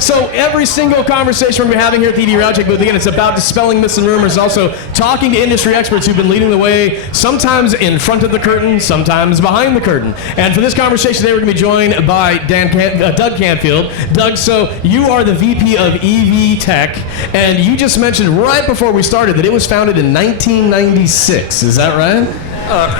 So every single conversation we're going to be having here at the EVRC booth, again, it's about dispelling myths and rumors, also talking to industry experts who've been leading the way, sometimes in front of the curtain, sometimes behind the curtain. And for this conversation today, we're going to be joined by Doug Canfield. Doug, so you are the VP of EV Tech, and you just mentioned right before we started that it was founded in 1996. Is that right?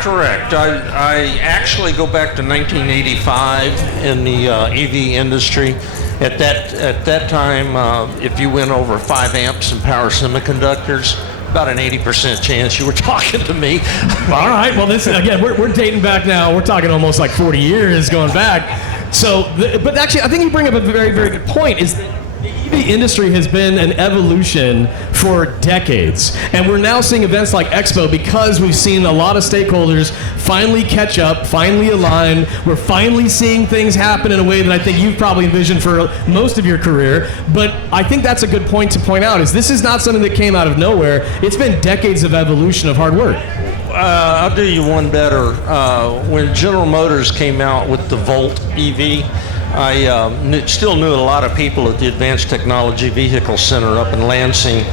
Correct. I actually go back to 1985 in the EV industry. At that time, if you went over 5 amps in power semiconductors, about an 80% chance you were talking to me. All right. Well, this again, we're dating back now. We're talking almost like 40 years going back. So, but actually, I think you bring up a very, very good point. Is that the EV industry has been an evolution for decades, and we're now seeing events like Expo because we've seen a lot of stakeholders finally catch up, finally align. We're finally seeing things happen in a way that I think you've probably envisioned for most of your career. But I think that's a good point to point out, is this is not something that came out of nowhere. It's been decades of evolution of hard work. I'll do you one better. When General Motors came out with the Volt EV, I still knew a lot of people at the Advanced Technology Vehicle Center up in Lansing,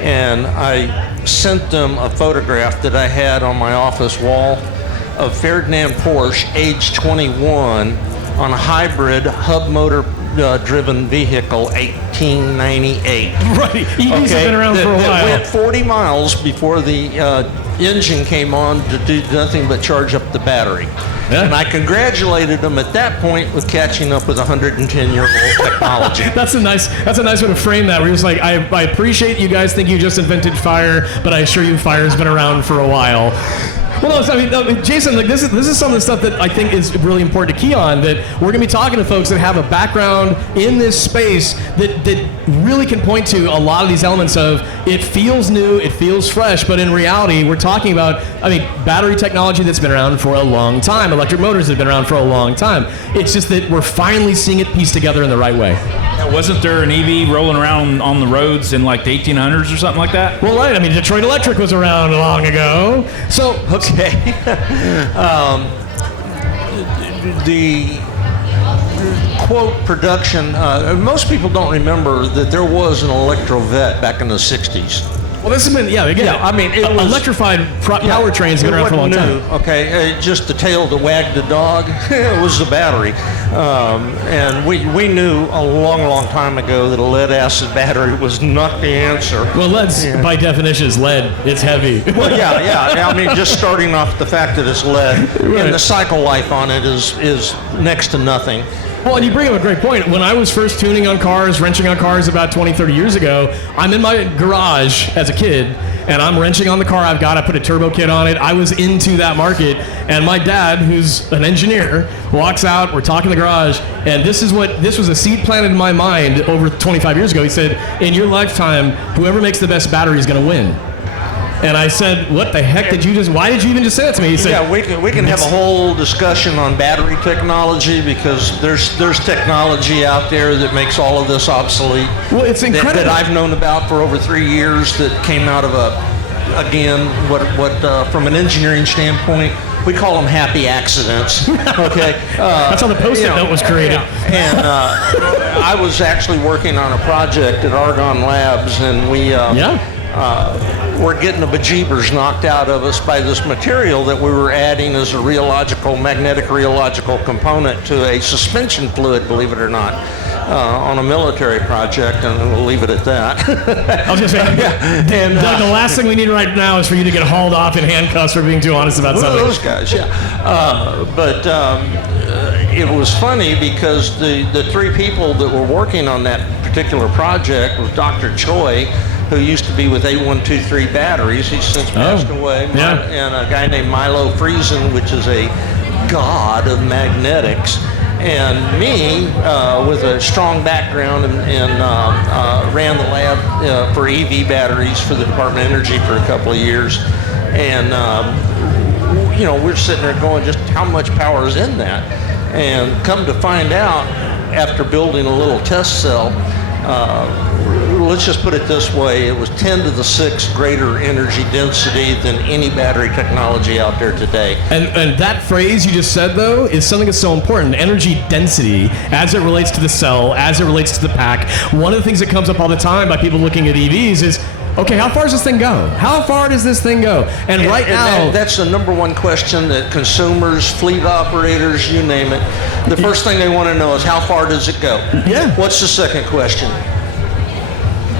and I sent them a photograph that I had on my office wall of Ferdinand Porsche, age 21, on a hybrid hub motor driven vehicle, 1898. Right, EVs have been around for a while. It went 40 miles before the engine came on to do nothing but charge up the battery. Yeah. And I congratulated them at that point with catching up with 110-year-old technology. That's a nice way to frame that. Where you're just like, I appreciate you guys think you just invented fire, but I assure you fire has been around for a while. Well, no, I mean, Jason, like this is some of the stuff that I think is really important to key on, that we're going to be talking to folks that have a background in this space that really can point to a lot of these elements of it feels new, it feels fresh, but in reality, we're talking about, I mean, battery technology that's been around for a long time, electric motors have been around for a long time. It's just that we're finally seeing it pieced together in the right way. Wasn't there an EV rolling around on the roads in like the 1800s or something like that? Well, right. I mean, Detroit Electric was around long ago. So, okay. The quote production, most people don't remember that there was an Electrovet back in the 60s. Well, this has been, I mean, it was, electrified powertrains have been around for a long time. Okay, just the tail that wagged the dog, it was the battery. And we knew a long time ago that a lead-acid battery was not the answer. Well, lead's, by definition, is lead. It's heavy. Well, yeah. I mean, just starting off the fact that it's lead, right. And the cycle life on it is next to nothing. Well, and you bring up a great point. When I was first tuning on cars, wrenching on cars about 20, 30 years ago, I'm in my garage as a kid, and I'm wrenching on the car I've got. I put a turbo kit on it. I was into that market, and my dad, who's an engineer, walks out. We're talking in the garage, and this was a seed planted in my mind over 25 years ago. He said, in your lifetime, whoever makes the best battery is going to win. And I said, what the heck why did you even just say that to me? He said, we can have a whole discussion on battery technology, because there's technology out there that makes all of this obsolete. Well, it's incredible. That I've known about for over 3 years, that came out of from an engineering standpoint, we call them happy accidents. Okay. That's how the Post-it note was created. And I was actually working on a project at Argonne Labs, and we're getting the bejeebers knocked out of us by this material that we were adding as a magnetic rheological component to a suspension fluid, believe it or not, on a military project, and we'll leave it at that. I was going to say, Doug, the last thing we need right now is for you to get hauled off in handcuffs for being too honest about something. Those guys, but it was funny because the 3 people that were working on that particular project was Dr. Choi, who used to be with A123 Batteries. He's since passed away. Yeah. And a guy named Milo Friesen, which is a god of magnetics. And me, with a strong background and ran the lab for EV batteries for the Department of Energy for a couple of years. And, we're sitting there going, just how much power is in that? And come to find out, after building a little test cell, let's just put it this way, it was 10 to the 6 greater energy density than any battery technology out there today. And that phrase you just said, though, is something that's so important. Energy density, as it relates to the cell, as it relates to the pack. One of the things that comes up all the time by people looking at EVs is, okay, how far does this thing go? How far does this thing go? And right now... That's the number one question that consumers, fleet operators, you name it, the first thing they want to know is how far does it go? Yeah. What's the second question?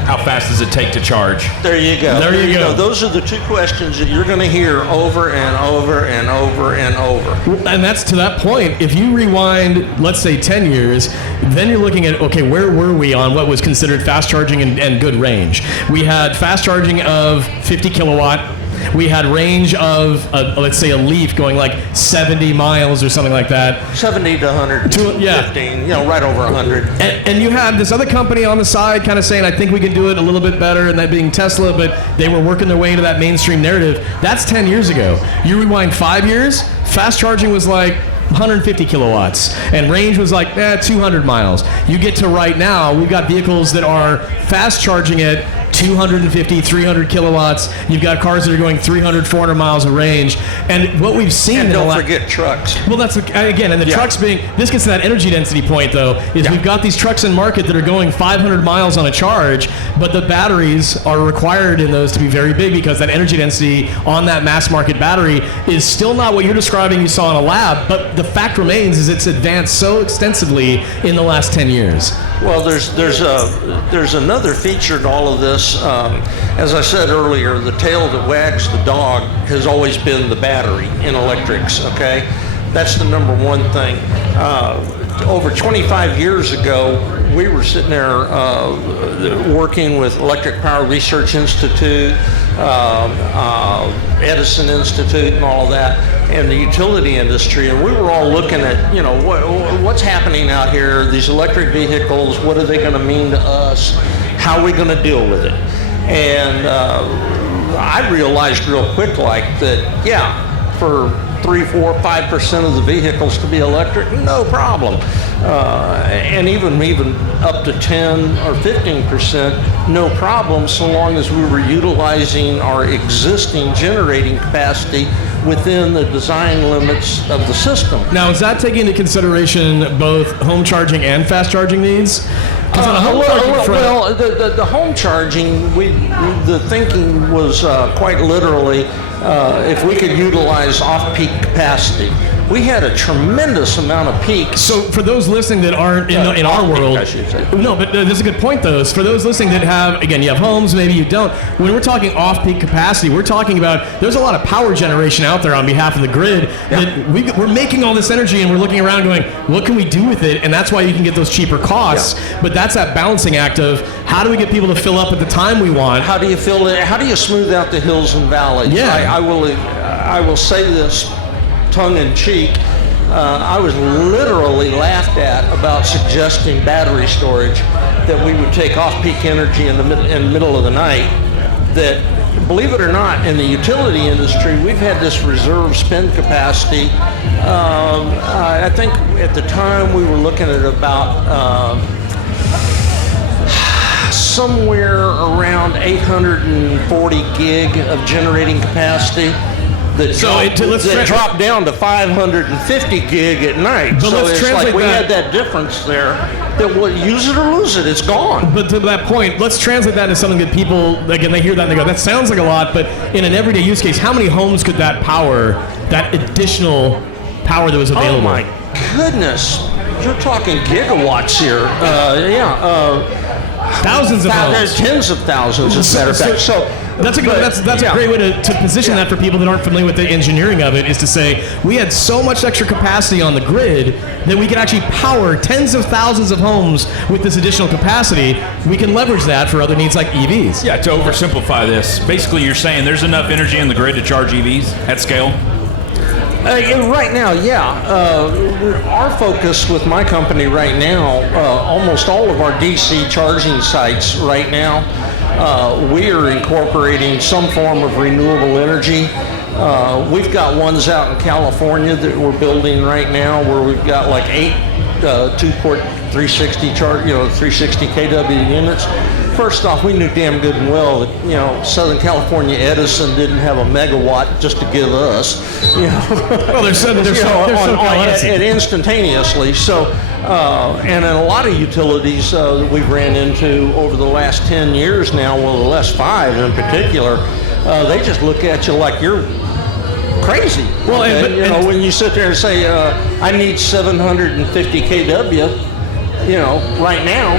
How fast does it take to charge? There you go. There you go. Those are the two questions that you're going to hear over and over and over and over. And that's to that point. If you rewind, let's say 10 years, then you're looking at, okay, where were we on what was considered fast charging and good range? We had fast charging of 50 kilowatt. We had range of, let's say, a Leaf going like 70 miles or something like that. 70 to 115, yeah. Right over 100. And you had this other company on the side kind of saying, I think we can do it a little bit better, and that being Tesla, but they were working their way into that mainstream narrative. That's 10 years ago. You rewind 5 years, fast charging was like 150 kilowatts, and range was like 200 miles. You get to right now, we've got vehicles that are fast charging at 250, 300 kilowatts. You've got cars that are going 300, 400 miles of range. And what we've seen... And don't forget trucks. Well, that's, again, and the trucks being... This gets to that energy density point, though, is we've got these trucks in market that are going 500 miles on a charge, but the batteries are required in those to be very big because that energy density on that mass market battery is still not what you're describing you saw in a lab, but the fact remains is it's advanced so extensively in the last 10 years. Well, there's another feature to all of this. As I said earlier, the tail that wags the dog has always been the battery in electrics, okay? That's the number one thing. Over 25 years ago, we were sitting there working with Electric Power Research Institute, Edison Institute, and all of that, and the utility industry, and we were all looking at, what's happening out here, these electric vehicles, what are they going to mean to us, how are we going to deal with it? And I realized real quick that, for 3, 4, 5% of the vehicles to be electric, no problem. And even up to 10 or 15%, no problem, so long as we were utilizing our existing generating capacity within the design limits of the system. Now, is that taking into consideration both home charging and fast charging needs? The home charging, the thinking was quite literally if we could utilize off-peak capacity. We had a tremendous amount of peaks. So for those listening that aren't in our world, I should say. No, but there's a good point though. For those listening that have, again, you have homes, maybe you don't. When we're talking off-peak capacity, we're talking about there's a lot of power generation out there on behalf of the grid that we're making all this energy and we're looking around going, what can we do with it? And that's why you can get those cheaper costs. Yeah. But that's that balancing act of how do we get people to fill up at the time we want? How do you fill it? How do you smooth out the hills and valleys? Yeah. I will say this tongue-in-cheek. I was literally laughed at about suggesting battery storage, that we would take off-peak energy in the middle of the night. That, believe it or not, in the utility industry, we've had this reserve spend capacity. I think at the time we were looking at about somewhere around 840 gig of generating capacity. That dropped down to 550 gig at night. But so it's like we had that difference there. That use it or lose it, it's gone. But to that point, let's translate that into something that people, again, they hear that and they go, that sounds like a lot, but in an everyday use case, how many homes could that power, that additional power that was available? Oh my goodness. You're talking gigawatts here. Thousands of homes. There's tens of thousands, as a matter of fact. So that's a great way to position that for people that aren't familiar with the engineering of it, is to say we had so much extra capacity on the grid that we could actually power tens of thousands of homes with this additional capacity. We can leverage that for other needs like EVs. Yeah, to oversimplify this, basically you're saying there's enough energy in the grid to charge EVs at scale? Right now, our focus with my company right now, almost all of our DC charging sites right now, we are incorporating some form of renewable energy. We've got ones out in California that we're building right now where we've got like 8 2-port 360 charge, 360 kW units. First off, we knew damn good and well that Southern California Edison didn't have a megawatt just to give us. Well, they're so and instantaneously. So, and in a lot of utilities that we've ran into over the last 10 years now, well, the last 5 in particular, they just look at you like you're crazy. Well, okay? When you sit there and say, I need 750 kW, right now,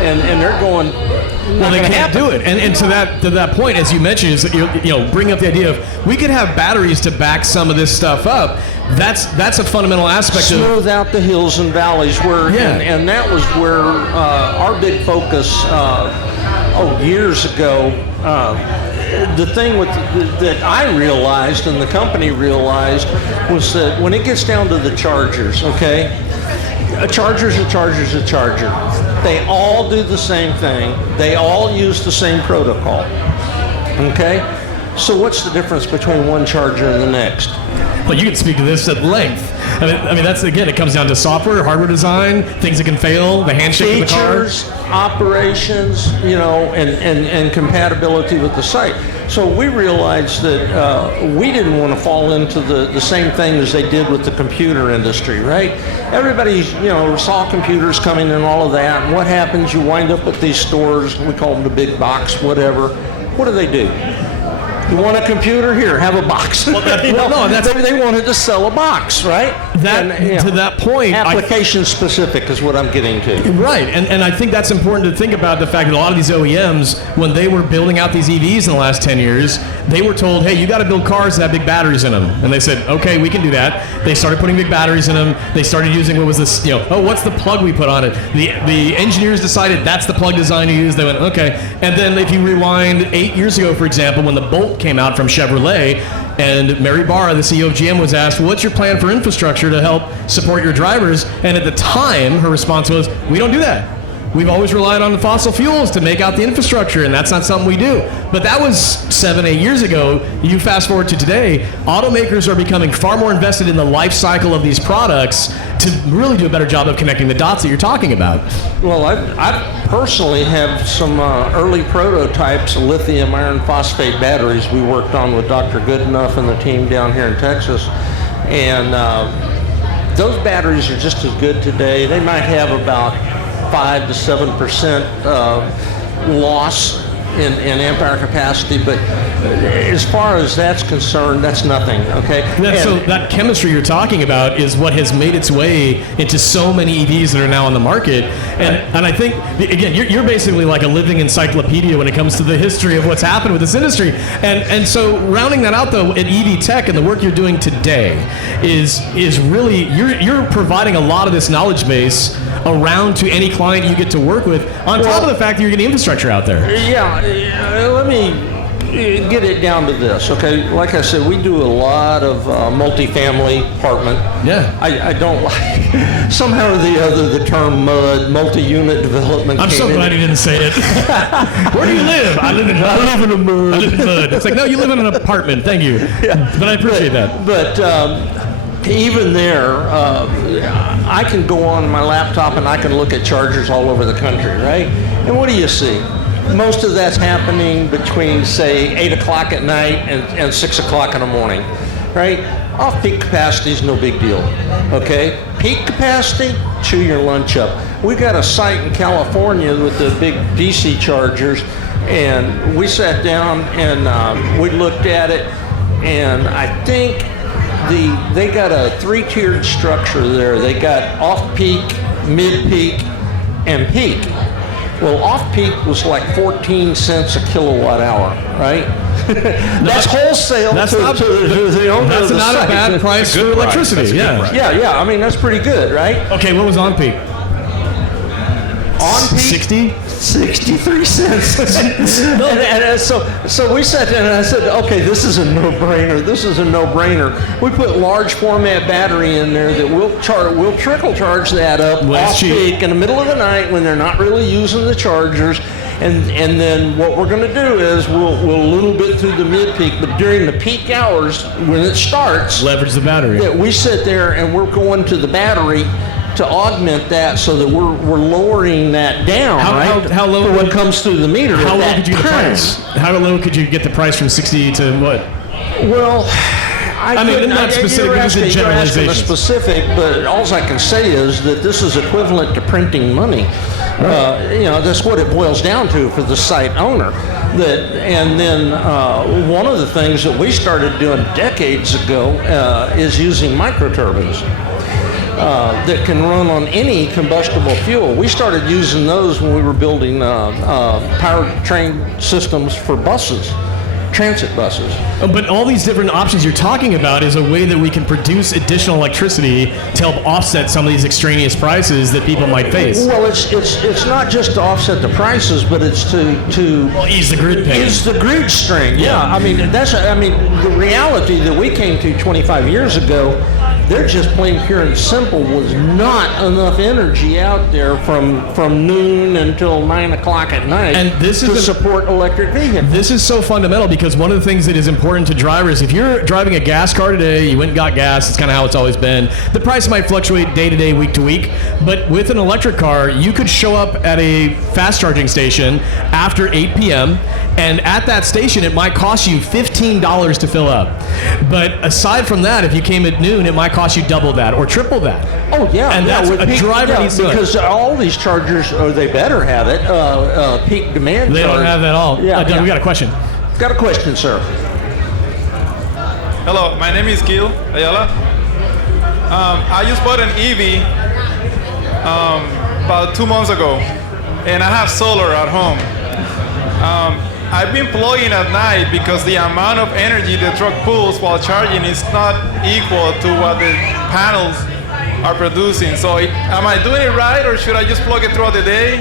and they're going, well, they can't do it. And to that point, as you mentioned, is bring up the idea of we could have batteries to back some of this stuff up. That's a fundamental aspect of smooth out the hills and valleys where, and that was where our big focus years ago. The thing that I realized and the company realized was that when it gets down to the chargers, okay, a charger. They all do the same thing. They all use the same protocol. Okay? So what's the difference between one charger and the next? Well, you can speak to this at length. I mean, that's, again, it comes down to software, hardware design, things that can fail, the handshake of the car. Features, operations, and compatibility with the site. So we realized that we didn't want to fall into the same thing as they did with the computer industry, right? Everybody, saw computers coming and all of that. And what happens? You wind up with these stores, we call them the big box, whatever. What do? You want a computer? Here, have a box. Well, they wanted to sell a box, right? To that point, application specific is what I'm getting to. Right, and I think that's important to think about the fact that a lot of these OEMs, when they were building out these EVs in the last 10 years, they were told, hey, you got to build cars that have big batteries in them. And they said, okay, we can do that. They started putting big batteries in them. They started using, what was this, what's the plug we put on it? The engineers decided that's the plug design to use. They went, okay. And then if you rewind 8 years ago, for example, when the Bolt came out from Chevrolet, and Mary Barra, the CEO of GM, was asked, what's your plan for infrastructure to help support your drivers? And at the time, her response was, we don't do that. We've always relied on the fossil fuels to make out the infrastructure, and that's not something we do. But that was 7-8 years ago. You fast forward to today, automakers are becoming far more invested in the life cycle of these products to really do a better job of connecting the dots that you're talking about. Well, I personally have some early prototypes of lithium iron phosphate batteries we worked on with Dr. Goodenough and the team down here in Texas. And those batteries are just as good today. They might have about 5 to 7% loss in ampere capacity, but as far as that's concerned, that's nothing, okay? So that chemistry you're talking about is what has made its way into so many EVs that are now on the market. And I think, again, you're basically like a living encyclopedia when it comes to the history of what's happened with this industry. And so rounding that out, though, at EV Tech and the work you're doing today is really, you're providing a lot of this knowledge base around to any client you get to work with, on top of the fact that you're getting infrastructure out there. Yeah, let me get it down to this, okay? Like I said, we do a lot of multifamily apartment. Yeah. I don't like, somehow or the other, the term MUD, multi-unit development. I'm so glad you didn't say it. Where do you live? I live in a MUD. I live in MUD. It's like, no, you live in an apartment. Thank you. Yeah. But I appreciate that. But even there, I can go on my laptop and I can look at chargers all over the country, right? And what do you see? Most of that's happening between, say, 8 o'clock at night and 6 o'clock in the morning, right? Off-peak capacity is no big deal, okay? Peak capacity, chew your lunch up. We got a site in California with the big DC chargers, and we sat down and we looked at it, and I think they got a 3-tiered structure there. They got off-peak, mid-peak, and peak. Well, off-peak was like 14 cents a kilowatt hour, right? That's wholesale that's to the owner That's of the not site. a bad price for electricity. Yeah. I mean, that's pretty good, right? Okay, what was on-peak? On-peak? 60? 63 cents. and so we sat there and I said, okay, this is a no-brainer. We put large format battery in there that we'll trickle charge that up off peak in the middle of the night when they're not really using the chargers. And then what we're going to do is we'll little bit through the mid-peak, but during the peak hours when it starts, leverage the battery. Yeah, we sit there and we're going to the battery to augment that so that we're lowering that down, right? How low? For what comes through the meter? How low could you get the price? How low could you get the price from 60 to what? Well, I mean, not specific, you're but just in asking a generalizations. specific, but all I can say is that this is equivalent to printing money. That's what it boils down to for the site owner. And then one of the things that we started doing decades ago is using microturbines that can run on any combustible fuel. We started using those when we were building powertrain systems for buses. Transit buses. But all these different options you're talking about is a way that we can produce additional electricity to help offset some of these extraneous prices that people might face. Well, it's not just to offset the prices, but it's to ease the grid pain. Ease the grid strain. Yeah, I mean the reality that we came to 25 years ago. They're just plain pure and simple was not enough energy out there from noon until 9 o'clock at night and this to support electric vehicles. This is so fundamental because one of the things that is important to drivers, if you're driving a gas car today, you went and got gas, it's kind of how it's always been. The price might fluctuate day to day, week to week, but with an electric car, you could show up at a fast charging station after 8 p.m., and at that station, it might cost you $15 to fill up. But aside from that, if you came at noon, it might cost you double that or triple that. Oh yeah, and that's with a driver needs to do it. Because all these chargers, or they better have it, peak demand. They don't have that at all. We got a question. Got a question, sir. Hello, my name is Gil Ayala. I just bought an EV about 2 months ago, and I have solar at home. I've been plugging at night because the amount of energy the truck pulls while charging is not equal to what the panels are producing. So am I doing it right, or should I just plug it throughout the day?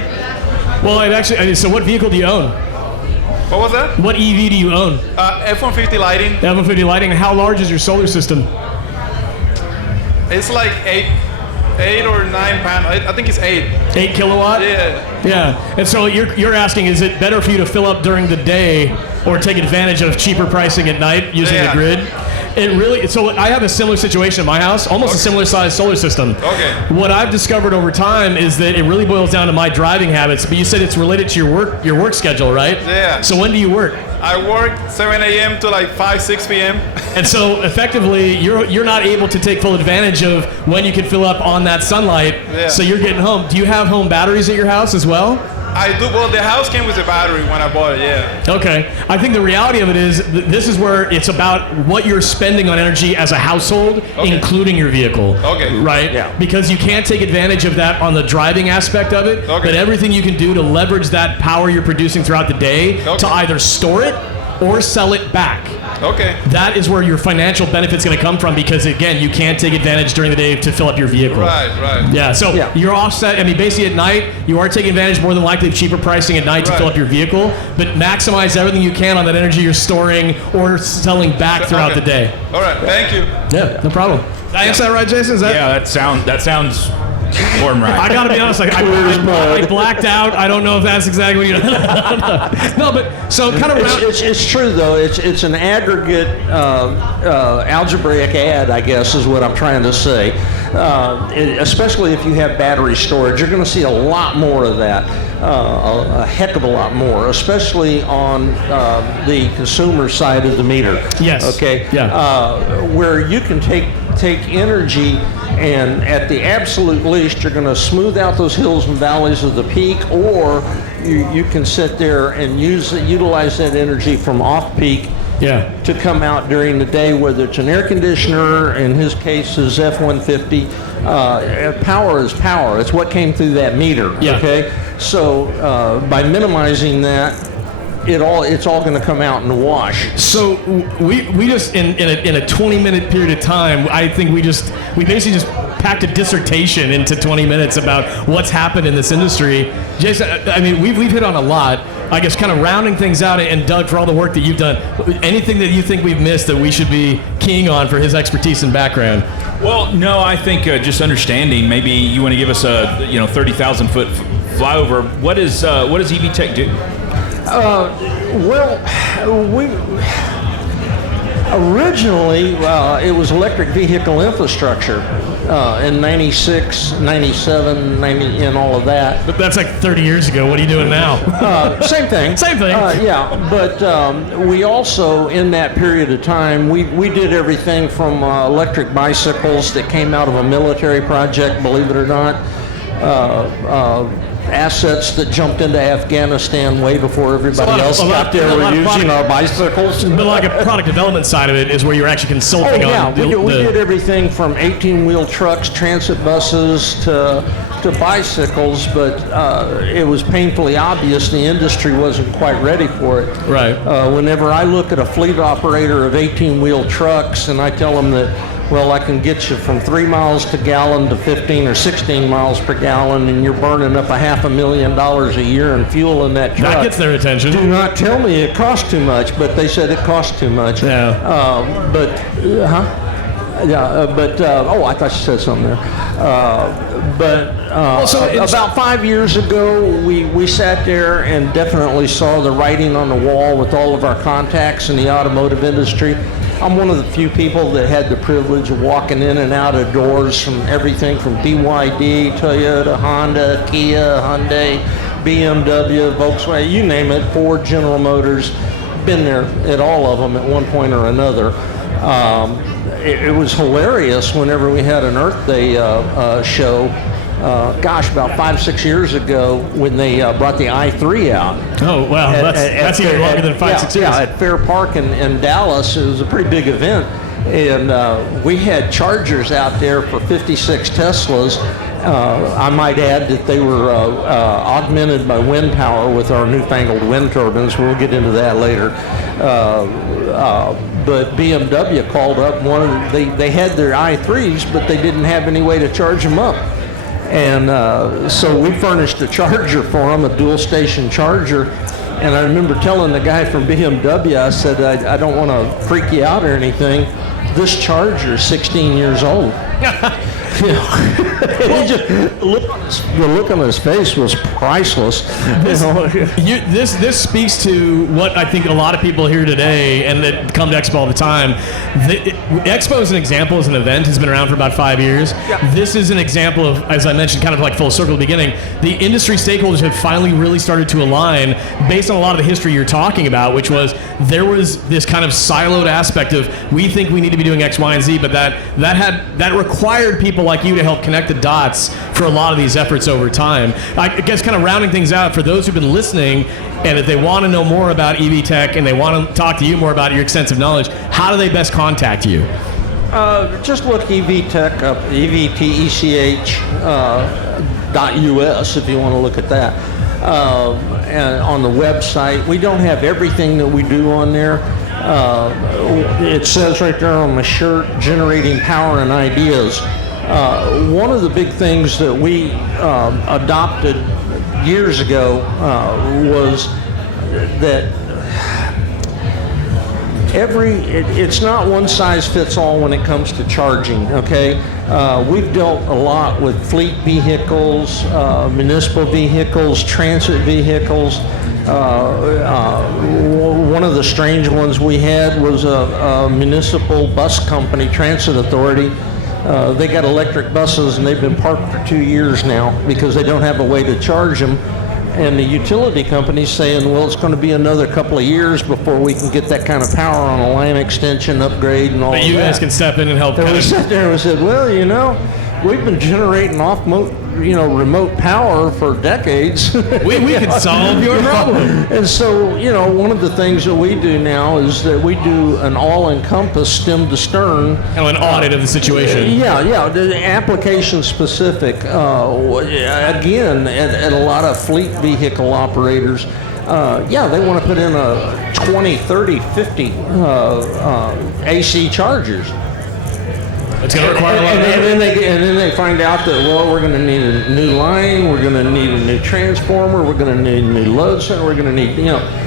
Well, so what vehicle do you own? What was that? What EV do you own? F-150 Lighting. F-150 Lighting. And how large is your solar system? It's like 8 or 9 panels. I think it's 8. 8 kilowatt? Yeah. And so you're asking, is it better for you to fill up during the day or take advantage of cheaper pricing at night using the grid? So I have a similar situation in my house, almost a similar size solar system. Okay. What I've discovered over time is that it really boils down to my driving habits, but you said it's related to your work schedule, right? Yeah. So when do you work? I work 7 a.m. to like 5, 6 p.m. And so effectively, you're not able to take full advantage of when you can fill up on that sunlight. Yeah. So you're getting home. Do you have home batteries at your house as well? I do. Well, the house came with a battery when I bought it, yeah. Okay. I think the reality of it is this is where it's about what you're spending on energy as a household, including your vehicle. Okay. Right? Yeah. Because you can't take advantage of that on the driving aspect of it, but everything you can do to leverage that power you're producing throughout the day to either store it or sell it back. Okay. That is where your financial benefit's going to come from because, again, you can't take advantage during the day to fill up your vehicle. Right. Yeah, so you're offset. I mean, basically at night, you are taking advantage more than likely of cheaper pricing at night to fill up your vehicle, but maximize everything you can on that energy you're storing or selling back throughout the day. All right, thank you. Yeah, no problem. Did I answer that right, Jason? That sounds more than right. I gotta be honest, I blacked out. I don't know if that's exactly what you No, but so kind of it's true though. It's an aggregate algebraic add, I guess, is what I'm trying to say. Especially if you have battery storage, you're going to see a lot more of that, a heck of a lot more, especially on the consumer side of the meter. Yes. Okay. Yeah. Where you can take energy, and at the absolute least, you're going to smooth out those hills and valleys of the peak, or you can sit there and utilize that energy from off-peak to come out during the day, whether it's an air conditioner, in his case, his F-150. Power is power. It's what came through that meter. Yeah. Okay. So by minimizing that, it's all going to come out in the wash. So we just in a 20-minute period of time, I think we basically just packed a dissertation into 20 minutes about what's happened in this industry. Jason, I mean, we've hit on a lot. I guess kind of rounding things out, and Doug, for all the work that you've done, anything that you think we've missed that we should be keying on for his expertise and background? Well, no, I think just understanding. Maybe you want to give us a 30,000 foot flyover. What does EV Tech do? Originally, it was electric vehicle infrastructure in 96, 97, 90, and all of that. But that's like 30 years ago. What are you doing now? Same thing. Same thing. Yeah, but we also, in that period of time, we did everything from electric bicycles that came out of a military project, believe it or not, assets that jumped into Afghanistan way before everybody else got there were using our bicycles. But like a product development side of it is where you're actually consulting on. We did everything from 18-wheel trucks, transit buses to bicycles, but it was painfully obvious the industry wasn't quite ready for it. Right. Whenever I look at a fleet operator of 18-wheel trucks and I tell them that, well, I can get you from 3 miles to gallon to 15 or 16 miles per gallon, and you're burning up $500,000 a year in fuel in that truck. That gets their attention. Do not tell me it costs too much, but they said it costs too much. Yeah. I thought you said something there. About 5 years ago, we sat there and definitely saw the writing on the wall with all of our contacts in the automotive industry. I'm one of the few people that had the privilege of walking in and out of doors from everything from BYD, Toyota, Honda, Kia, Hyundai, BMW, Volkswagen, you name it, Ford, General Motors. Been there at all of them at one point or another. It was hilarious whenever we had an Earth Day show. About 5-6 years ago when they brought the i3 out. Oh, wow. That's even longer than 5-6 years. Yeah, at Fair Park in Dallas. It was a pretty big event. And we had chargers out there for 56 Teslas. I might add that they were augmented by wind power with our newfangled wind turbines. We'll get into that later. But BMW called up they had their i3s, but they didn't have any way to charge them up. And so we furnished a charger for them, a dual station charger. And I remember telling the guy from BMW, I said, I don't want to freak you out or anything. This charger is 16 years old. The look on his face was priceless. This speaks to what I think a lot of people here today and that come to Expo all the time. Expo as an example, as an event, has been around for about 5 years. Yeah. This is an example of, as I mentioned, kind of like full circle beginning. The industry stakeholders have finally really started to align based on a lot of the history you're talking about, which was there was this kind of siloed aspect of we think we need to be doing X, Y, and Z, but that required people like you to help connect the dots for a lot of these efforts over time. I guess kind of rounding things out for those who've been listening, and if they want to know more about EV tech and they want to talk to you more about your extensive knowledge, how do they best contact you? Just look EV Tech up, evtech.us if you want to look at that. And on the website, we don't have everything that we do on there. It says right there on my shirt, generating power and ideas. One of the big things that we adopted years ago was that it's not one size fits all when it comes to charging, okay? We've dealt a lot with fleet vehicles, municipal vehicles, transit vehicles. One of the strange ones we had was a municipal bus company, Transit Authority. They got electric buses and they've been parked for 2 years now because they don't have a way to charge them. And the utility company's saying, well, it's going to be another couple of years before we can get that kind of power on a line extension upgrade and all that. But you guys can step in and help. And we sat there and said, well, we've been generating remote power for decades. We can solve your problem. And so, one of the things that we do now is that we do an all-encompass stem to stern. An audit of the situation. The application specific. Again, at a lot of fleet vehicle operators, they want to put in a 20, 30, 50 AC chargers. It's going to require a lot of and then they find out that, well, we're going to need a new line, we're going to need a new transformer, we're going to need a new load center, we're going to need,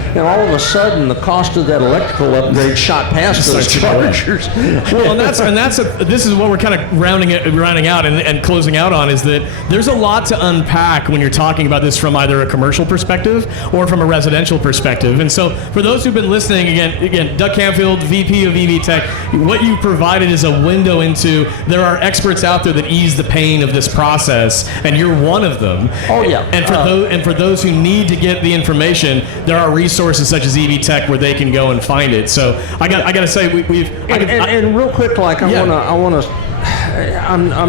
and all of a sudden the cost of that electrical upgrade shot past those chargers. Well, this is what we're kind of rounding out and closing out on, is that there's a lot to unpack when you're talking about this from either a commercial perspective or from a residential perspective. And so for those who've been listening, again, Doug Canfield, VP of EV Tech, what you provided is a window into, there are experts out there that ease the pain of this process, and you're one of them. Oh, yeah. And for those who need to get the information, there are resources such as EV Tech where they can go and find it. So I got to say, and real quick, like I'm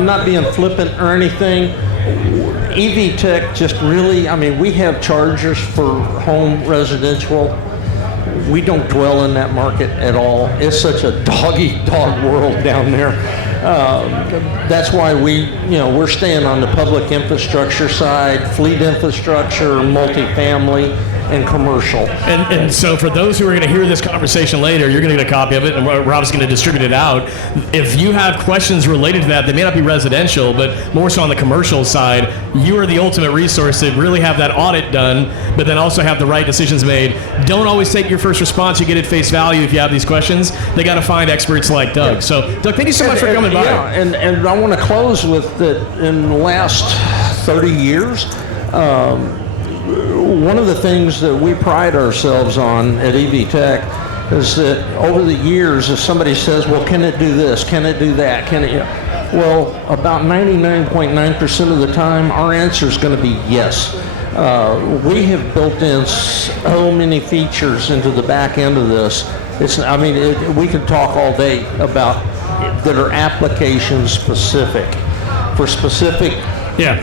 not being flippant or anything. EV Tech just really, we have chargers for home residential. We don't dwell in that market at all. It's such a dog-eat-dog world down there. That's why we're staying on the public infrastructure side, fleet infrastructure, multifamily, and commercial. And so for those who are going to hear this conversation later, you're going to get a copy of it, and Rob's going to distribute it out. If you have questions related to that, they may not be residential, but more so on the commercial side, you are the ultimate resource to really have that audit done, but then also have the right decisions made. Don't always take your first response you get at face value if you have these questions. They got to find experts like Doug. Yeah. So, Doug, thank you so much for coming by. Yeah, and I want to close with that. In the last 30 years, one of the things that we pride ourselves on at EV Tech is that over the years, if somebody says, well, can it do this? Can it do that? Well, about 99.9% of the time, our answer is going to be yes. We have built in so many features into the back end of this. We could talk all day about that are application specific for specific. Yeah.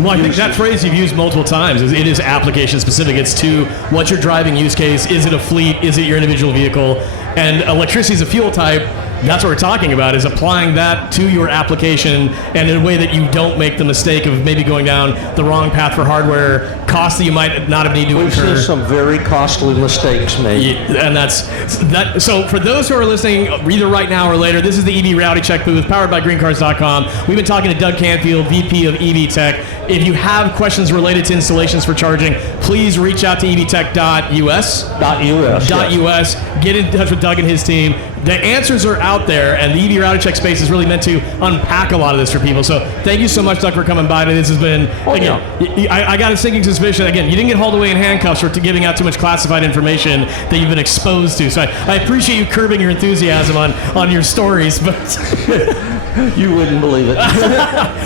Well, I think that phrase you've used multiple times is it is application specific. It's to what's your driving use case? Is it a fleet? Is it your individual vehicle? And electricity is a fuel type. That's what we're talking about, is applying that to your application and in a way that you don't make the mistake of maybe going down the wrong path for hardware, costs that you might not have needed to incur. We've seen some very costly mistakes made. Yeah, and that's that. So for those who are listening, either right now or later, this is the EV Reality Check booth powered by GreenCars.com. We've been talking to Doug Canfield, VP of EV Tech. If you have questions related to installations for charging, please reach out to evtech.us. .us. Get in touch with Doug and his team. The answers are out there, and the EV Reality Check space is really meant to unpack a lot of this for people. So thank you so much, Doug, for coming by. This has been, I got a sinking suspicion. Again, you didn't get hauled away in handcuffs for giving out too much classified information that you've been exposed to. So I appreciate you curbing your enthusiasm on your stories, but you wouldn't believe it.